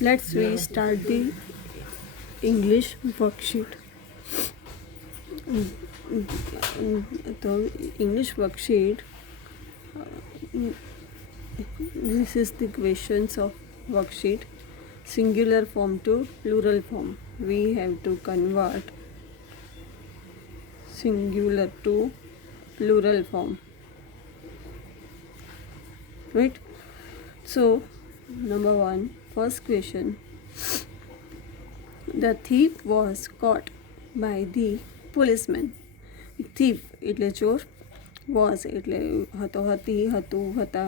Let's we start the English worksheet. तो English worksheet, this is the questions of worksheet. Singular form to plural form. We have to convert singular to plural form. Right? So, number 1, first question. The thief was caught by the policeman. Thief એટલે ચોર, was એટલે હતો, હતી, હતું, હતા,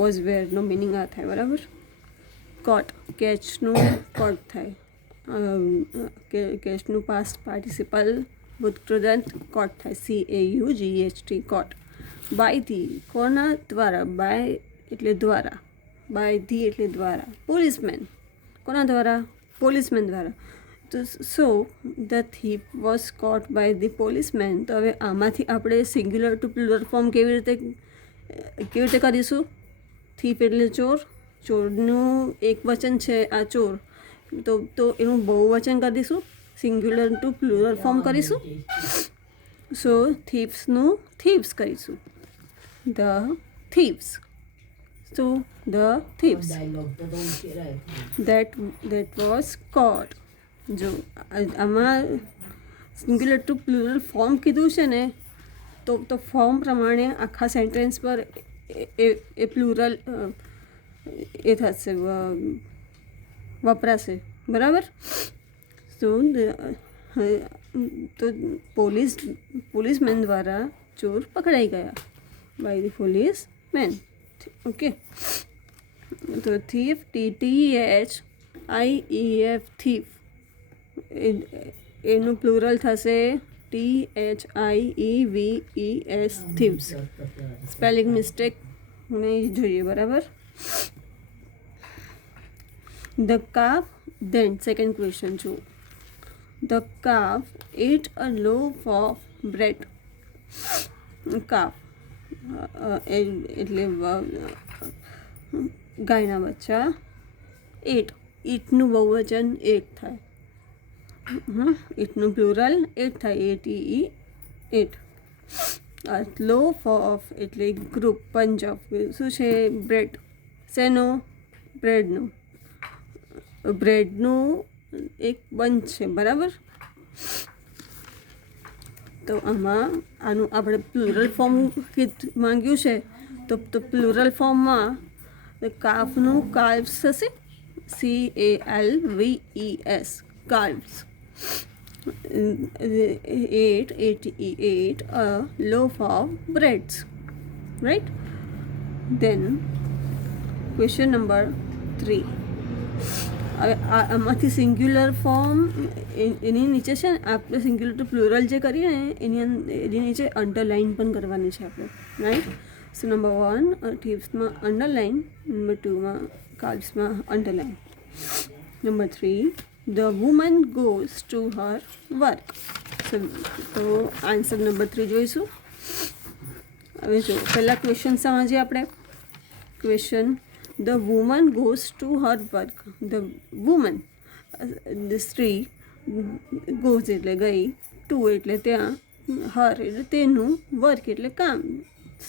was where no meaning આ થાય, બરાબર. caught કેચનું caught થાય, કેચનું પાસ્ટ પાર્ટિસિપલ ભૂતકૃદંત caught થાય, CAUGHT caught. by the કોના દ્વારા, by એટલે દ્વારા, by the એટલે દ્વારા, પોલીસમેન કોના દ્વારા, પોલીસમેન દ્વારા. તો so the thief was caught by the policeman. તો હવે આમાંથી આપણે સિંગ્યુલર ટુ પ્લુરલ ફોર્મ કેવી રીતે કરીશું? થીફ એટલે ચોર, ચોરનું એક વચન છે આ ચોર, તો એનું બહુવચન કરી દઈશું, સિંગ્યુલર ટુ પ્લુરલ ફોર્મ કરીશું. સો થીવ્સનું થીવ્સ કરીશું, the thieves. So the thieves that was caught. જો આમાં સિંગ્યુલર ટુ પ્લુરલ ફોર્મ કીધું છે ને, તો ફોર્મ પ્રમાણે આખા સેન્ટેન્સ પર એ પ્લુરલ એ થશે, વપરાશે, બરાબર. તો પોલીસમેન દ્વારા ચોર પકડાઈ ગયા, બાય ધ પોલીસમેન. ઓકે, તો થીફ THIEF થીફ, એનું પ્લુરલ થશે THIEVES થીવ્સ. સ્પેલિંગ મિસ્ટેક નહીં જોઈએ, બરાબર. The calf then second question જુઓ. The calf ate a loaf of bread. Calf એટલે ગાયના બચ્ચા. ઈટનું બહુવચન એટ થાય, ઈટનું પ્લુરલ એટ થાય, ATE એટ. લોફ ઓફ એટલે ગ્રુપ, પંચ ઓફ શું છે, બ્રેડ. શેનો? બ્રેડનું. બ્રેડનું એક બંચ છે, બરાબર. તો આમાં આનું આપણે પ્લુરલ ફોર્મ માંગ્યું છે, તો પ્લુરલ ફોર્મમાં કાફનું કાલ્વ્સ થશે, CALVES કાલ્વ્સ. ATE a loaf of breads, right? Then question number 3. હવે આમાંથી સિંગ્યુલર ફોર્મ એની નીચે છે ને, આપણે સિંગ્યુલર ટુ પ્લુરલ જે કરીએ ને એની નીચે અંડરલાઇન પણ કરવાની છે આપણે, રાઈટ. સો નંબર 1 થીવ્સમાં અંડરલાઇન, નંબર 2માં કાર્ડ્સમાં underline. Number 3 the woman goes to her work. તો આન્સર નંબર 3 જોઈશું. હવે જો પહેલાં ક્વેશ્ચન સમજીએ આપણે. Question, the woman goes to her work. The woman, the સ્ત્રી, goes એટલે ગઈ, to એટલે ત્યાં, her એટલે તેનું, વર્ક એટલે કામ,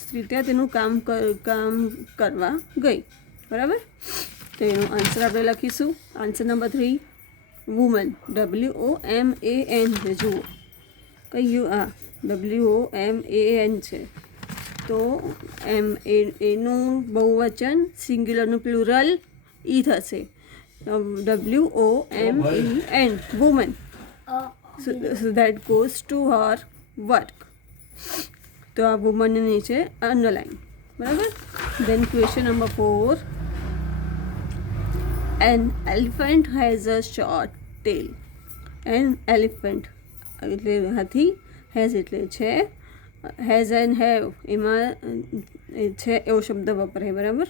સ્ત્રી ત્યાં તેનું કામ કરવા ગઈ, બરાબર. તો એનો આન્સર આપણે લખીશું. આન્સર નંબર 3 વુમન, WOMAN છે. જુઓ કયું આ WOMAN છે, તો એનું બહુવચન, સિંગ્યુલરનું પ્લુરલ ઈ થશે, WOMEN, woman. So that goes to her work. તો આ વુમનની નીચે અંડરલાઇન, બરાબર. Then question number 4. An elephant has a short tail. An elephant એટલે હાથી, હેઝ એટલે છે, હેઝ એન્ડ હેવ એમાં છે એવો શબ્દ વપરાય, બરાબર.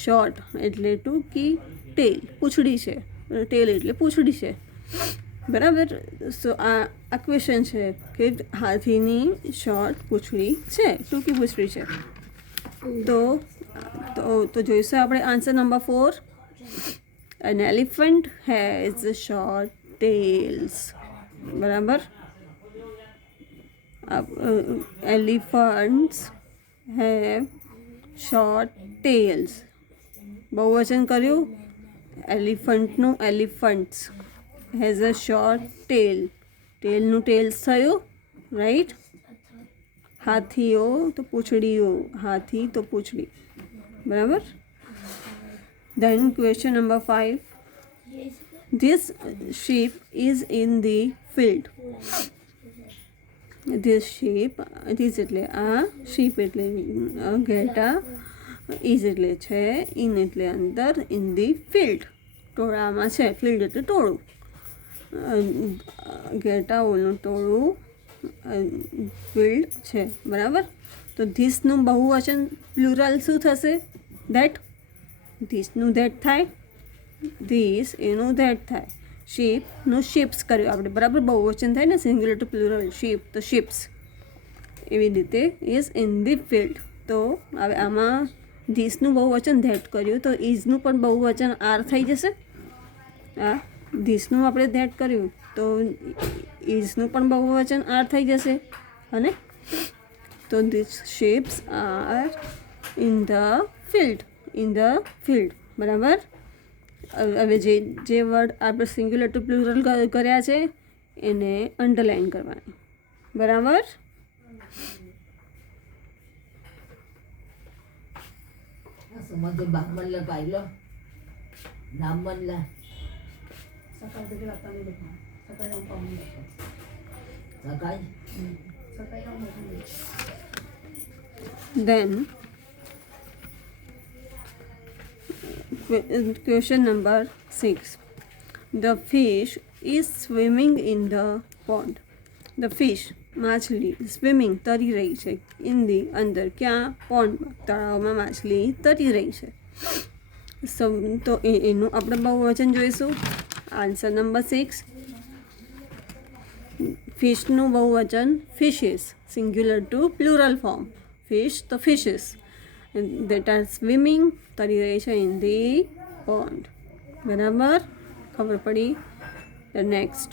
શોર્ટ એટલે ટૂંકી, ટેલ પૂંછડી છે, ટેલ એટલે પૂંછડી છે, બરાબર. સો આ ક્વેશ્ચન છે કે હાથીની શોર્ટ પૂંછડી છે, ટૂંકી પૂંછડી છે. તો જોઈશું આપણે answer number 4. An elephant has short tails. બરાબર. Elephants have short tails. બહુવચન કર્યું. એલિફન્ટનું elephants has a short tail. ટેલનું ટેલ્સ થયું, રાઈટ. હાથીઓ તો પૂંછડીઓ, હાથી તો પૂંછડી. બરાબર. Then question number 5. This sheep is in the field. This sheep, this એટલે આ sheep એટલે ઘેટા, is એટલે છે, in એટલે અંદર, in the field ટોળામાં છે. ફિલ્ડ એટલે ટોળું. ઘેટાઓનું ટોળું ફિલ્ડ છે. બરાબર. તો ધીસનું બહુવચન પ્લુરલ શું થશે? ધેટ. ધીસનું ધેટ થાય, ધીસ એનું ધેટ થાય. શીપનું શીપ્સ કર્યું આપણે. બરાબર. બહુવચન થાય ને, સિંગ્યુલર ટુ પ્લુરલ, શીપ તો શીપ્સ. એવી રીતે ઇઝ ઇન ધી ફિલ્ડ. તો હવે આમાં ધીસનું બહુવચન ધેટ કર્યું તો ઇઝનું પણ બહુવચન આર થઈ જશે. આ ધીસનું આપણે ધેટ કર્યું તો ઇઝનું પણ બહુવચન આર થઈ જશે. અને તો this sheeps are in the field. In the field. બરાબર. હવે જે વર્ડ આપણે સિંગ્યુલર ટુ પ્લુરલ કર્યા છે એને અંડરલાઇન કરવાની. બરાબર. समझे बामनला पाहिलं नामनला सकाळी तरी वाटाणे बघा सकाळी जाऊन पाहून येतो सकाळी जाऊन बघून येतो. Then question number 6. The fish is swimming in the pond. The fish માછલી સ્વિમિંગ તરી રહી છે. ઇન ધી અંદર ક્યાં? પોન્ડમાં, તળાવમાં માછલી તરી રહી છે. તો એનું આપણે બહુવચન જોઈશું. Answer number 6. ફિશનું બહુવચન fishes, singular to plural form. Fish તો ફિશિસ દેટ આર સ્વિમિંગ, તરી રહી છે ઇન ધી પોન્ડ. બરાબર. ખબર પડી. Next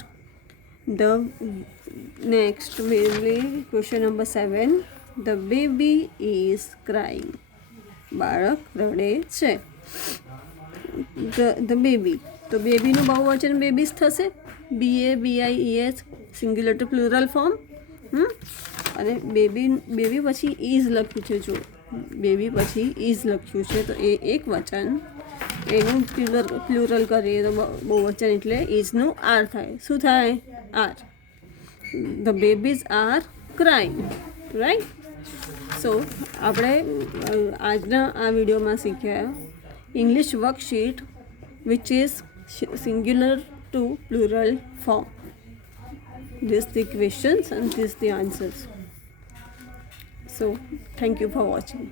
will be question number 7. The baby is crying. બાળક રડે છે. The baby, તો બેબીનું બહુવચન બેબીસ થશે. BABIES, singular to plural form. અને બેબી પછી ઇઝ લખ્યું છે. જો બેબી પછી ઇઝ લખ્યું છે તો એ એક વચન. એનું પ્લુરલ કરીએ તો બહુવચન એટલે ઇઝનું આર થાય. શું થાય? R. The babies are crying, right? So આપણે આજના આ વિડીયોમાં શીખ્યા English worksheet which is singular to plural form. These the questions and these the answers. So thank you for watching.